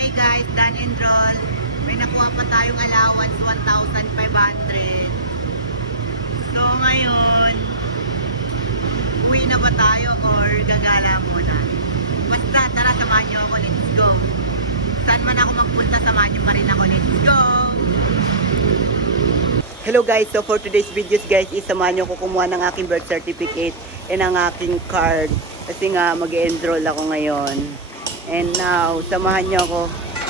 Okay guys, done and roll. May nakuha pa tayong allowance, 1,500. So ngayon, uwi na ba tayo or gagala muna? Basta, tara, samahan nyo ako. Let's go. Saan man ako magpunta, samahan nyo pa rin ako. Let's go! Hello guys, so for today's videos guys, isamahan nyo ko kumuha ng aking birth certificate and ang aking card. Kasi nga, mag-enroll ako ngayon. And now, samahan nyo ako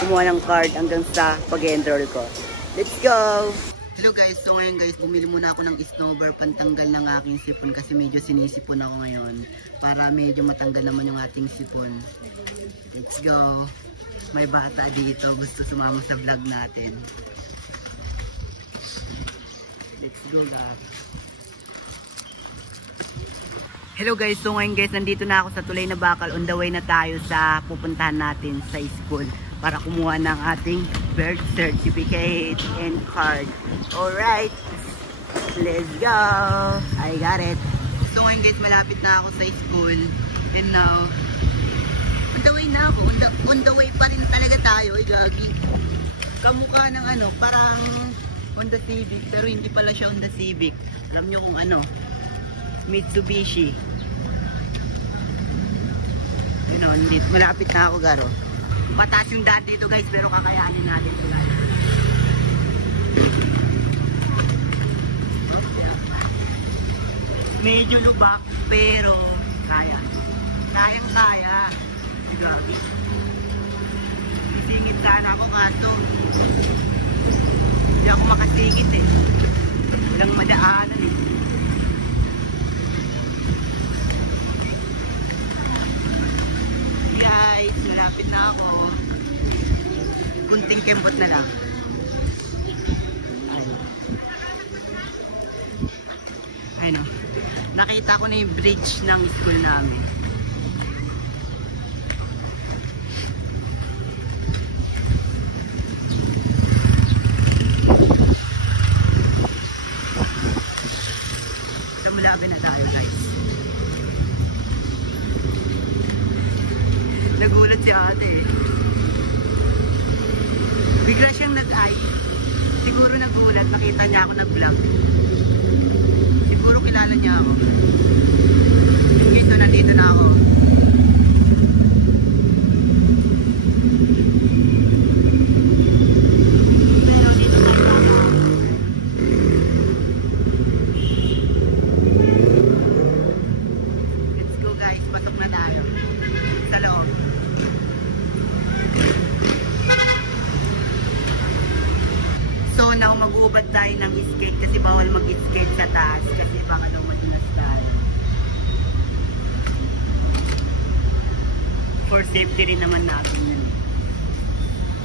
kumuha ng card hanggang sa pag-enroll ko. Let's go! Hello guys, so ngayon guys, bumili muna ako ng snowbar pantanggal ng aking sipon kasi medyo sinisipon ako ngayon para medyo matanggal naman yung ating sipon. Let's go! May bata dito, gusto sumama sa vlog natin. Let's go guys! Hello guys, so ngayon guys, nandito na ako sa Tulay na Bakal. On the way na tayo sa pupuntahan natin sa school para kumuha ng ating birth certificate and card. Alright, let's go! I got it! So ngayon guys, malapit na ako sa school. And now, on the way na ako. On the way pa rin talaga tayo. Ay gagi. Kamukha ng ano, parang Honda Civic. Pero hindi pala siya Honda Civic. Alam nyo kung ano, Mitsubishi. You know, malapit na ako garo. Mataas yung daan dito guys, pero kakayanin natin ito guys. Medyo lubak, pero kaya. Kayang-kaya. Grabe. Sisingit sana ako kaso hindi ako makasingit eh. Walang madaanan eh. Guys, malapit na ako. Kunting kembot na lang. Ayun o. Nakita ko na yung bridge ng school namin. Malapit na tayo guys. Nagulat si ate eh. Bigla siyang nag-ay. Siguro nagulat, nakita niya ako nag-vlog. Siguro kilala niya ako. Dito, nandito na ako. Pero dito na ako. Let's go guys, pasok na tayo. Sa loob. So now mag-uubad tayo ng skate kasi bawal mag-skate sa taas kasi baka daw madulas tayo. For safety rin naman natin yun.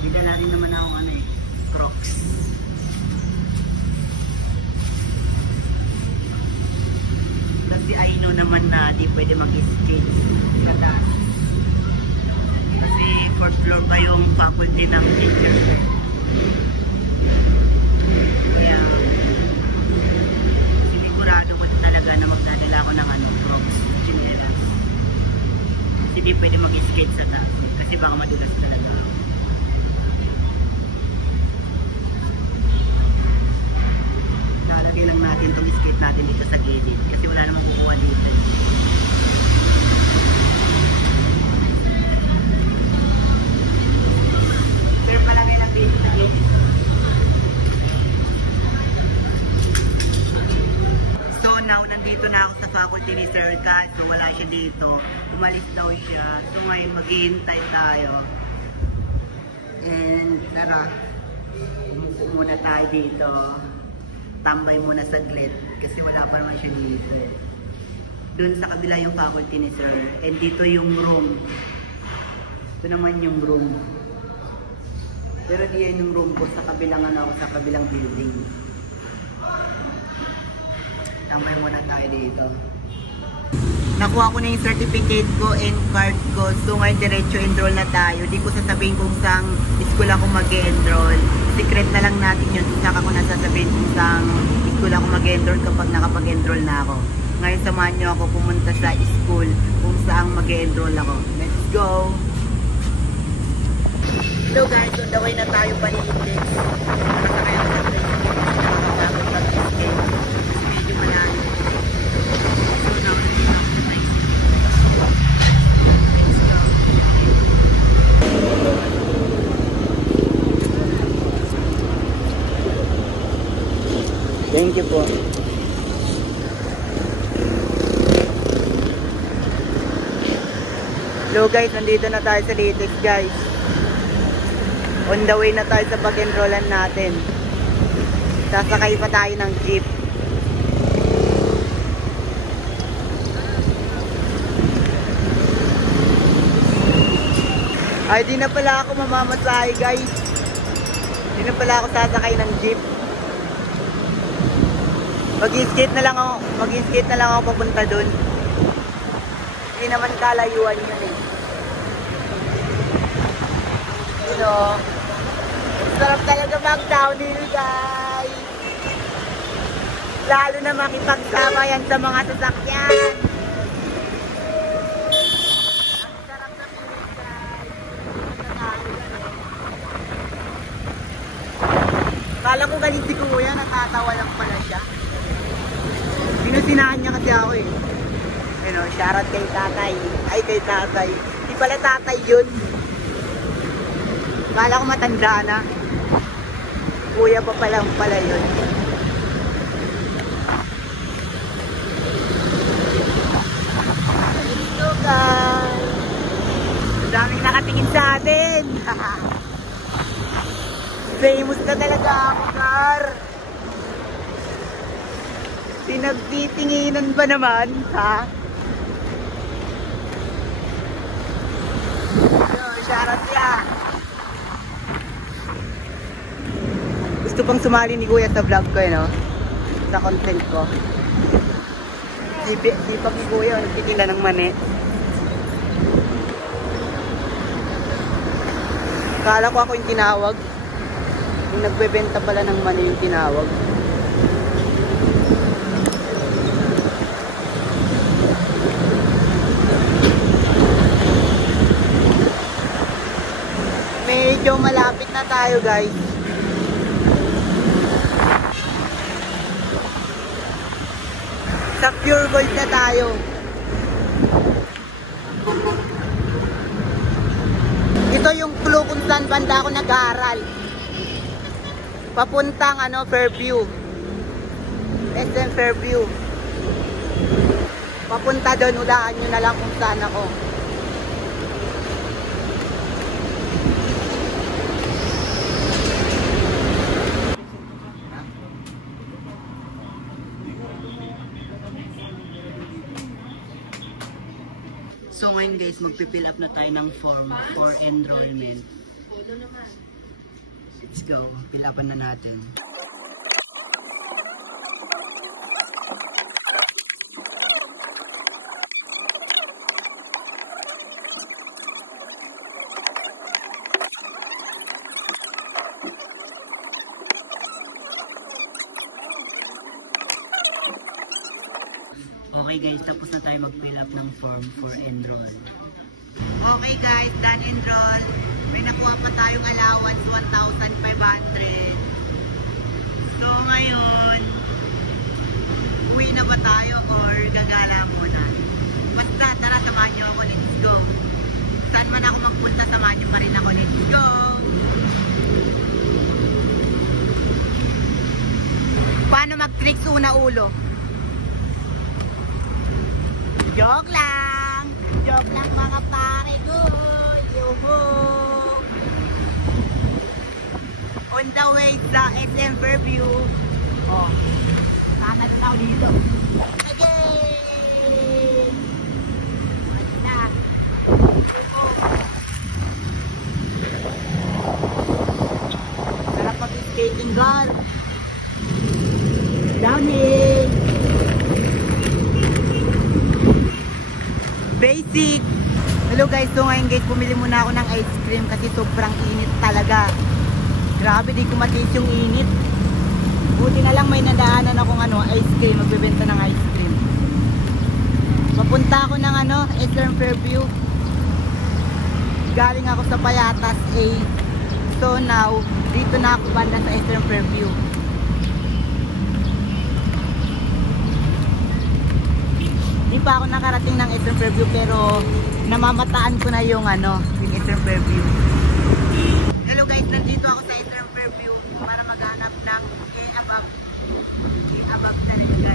Bidala rin naman ako ano eh, Crocs. Kasi I know naman na di pwede mag-skate sa taas. Kasi 4th floor pa yung faculty ng teacher. Kaya sinigurado ko talaga na magdadala ako ng ano, Crocs, chinelas. Kasi di pwede mag-skate sa taas kasi baka madulas talaga. Lalagay lang natin itong skate natin dito sa gilid kasi wala namang kukuha dito. Pero palagay lang dito sa gilid. So now, nandito na ako sa faculty ni Sir Kat. So wala siya dito. Umalis daw siya. So ngayon, maghihintay tayo. And tara, muna tayo dito. Tambay muna saglit. Kasi wala pa naman siya dito. Doon sa kabila yung faculty ni Sir. And dito yung room. Ito naman yung room. Pero di yan yung room ko sa kabilang ano, sa kabilang building. Tambay muna tayo dito. Nakuha ko na yung certificate ko and card ko. So ngayon diretso enroll na tayo. Di ko sasabihin kung saan school ako mag-enroll. Secret na lang natin yun. Saka ko nasasabihin kung saan school ako mag-enroll kapag nakapag-enroll na ako. Ngayon samahan nyo ako pumunta sa school kung saan mag-enroll ako. Let's go! Hello guys, on the way na tayo pa ni Index. Masakay ako sa place. Dapat mag-escape. Medyo malayo. So now, thank you po. Hello guys, nandito na tayo sa Litex guys. On the way na tayo sa pag-enrollan natin. Sasakay pa tayo ng jeep. Ay, di na pala ako mamamasahe guys. Di na pala ako sasakay ng jeep. Mag-skate na lang ako papunta dun. Hindi naman kalayuan yun eh. You know, sarap talaga mag-downhill guys. Lalo na makipagsama yan sa mga sasakyan. Ang sarap na pilit guys. Kala ko galing si Kuya, natatawa lang pala siya. Pinusinahan niya kasi ako eh. You know, shoutout kay tatay. Ay, kay tatay. Di pala tatay yun. Kala ko matanda na. Kuya pa palang pala yun. Dito guys. Daming nakatingin sa atin. Famous na talaga ako, Car. Pinagtitinginan ba naman, ha? So, shoutout siya. Gusto pang sumali ni Kuya sa vlog ko, no? Sa content ko. Sipag ni Kuya, nagtitinda ng mani. Kala ko ako yung tinawag. Yung nagbebenta pala ng mani yung tinawag. Medyo malapit na tayo guys. Sa Pure Gold na tayo. Ito yung clue kung saan banda ako nag-aaral. Papuntang Fairview. SM Fairview. Papunta doon, ulaan nyo na lang kung saan ako. So ngayon guys, magpipill up na tayo ng form for enrollment. Let's go, fill upan na natin. Okay guys, tapos na tayo mag-fill up ng form for enroll. Okay guys, done enroll. May nakuha pa tayong allowance 1,500. So ngayon, uwi na ba tayo or gagala muna? Basta tara, samahan nyo ako, let's go. Saan man ako magpunta, samahan nyo pa rin ako, let's go. Paano mag-tricks una ulo? Joke lang! Joke lang mga pare ko! Yuhu! On the way sa SM Fairview. Oh, tatalon ako dito. Again! Pwede na. Sarap mag-skating girl. Downhill! Basic! Hello guys, so ngayon guys, bumili muna ako ng ice cream kasi sobrang init talaga. Grabe, di ko matiis yung init. Buti na lang may nadaanan akong ice cream, magbebenta ng ice cream. Papunta ako ng SM Fairview. Galing ako sa Payatas A. So now, dito na ako banda sa Eastern Fairview. Di pa ako nakarating ng Eastern Fairview pero namamataan ko na yung yung Eastern Fairview. Hello guys, nandito ako sa Eastern Fairview para maghanap ng A-above. A-above talaga.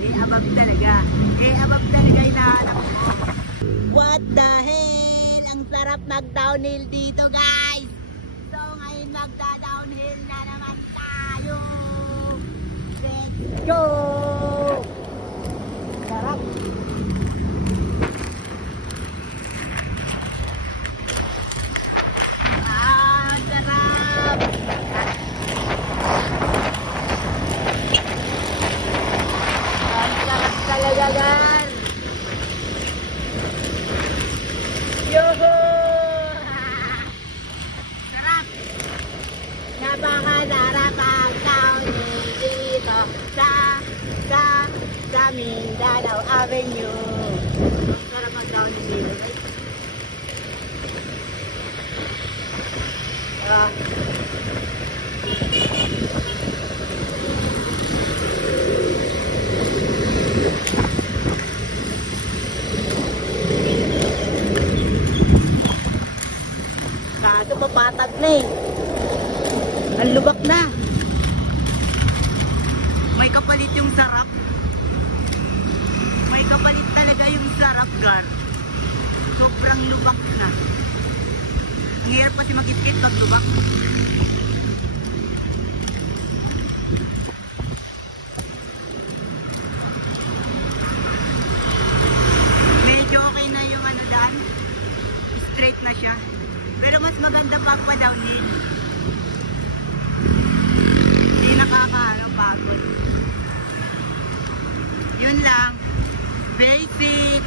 A-above talaga. A-above talaga hinahanap ko. What the hell? Ang sarap mag-downhill dito guys. So ngayon magda-downhill na naman tayo. Let's go! Sarap. Sarap. Ang sarap talaga guys. Yoho! Sarap! Napakasarap ang downhill dito sa Mindanao Avenue. Ang sarap ang downhill dito guys. Ito papatag na eh. Ang lubak na. May kapalit yung sarap. May kapalit talaga yung sarap gar. Sobrang lubak na. Hirap kasi mag-skate pag lubak. Medyo okay na yung daan. Straight na siya. Pero mas maganda pa pa downhill. Hindi nakakapagod. Yun lang. Basic.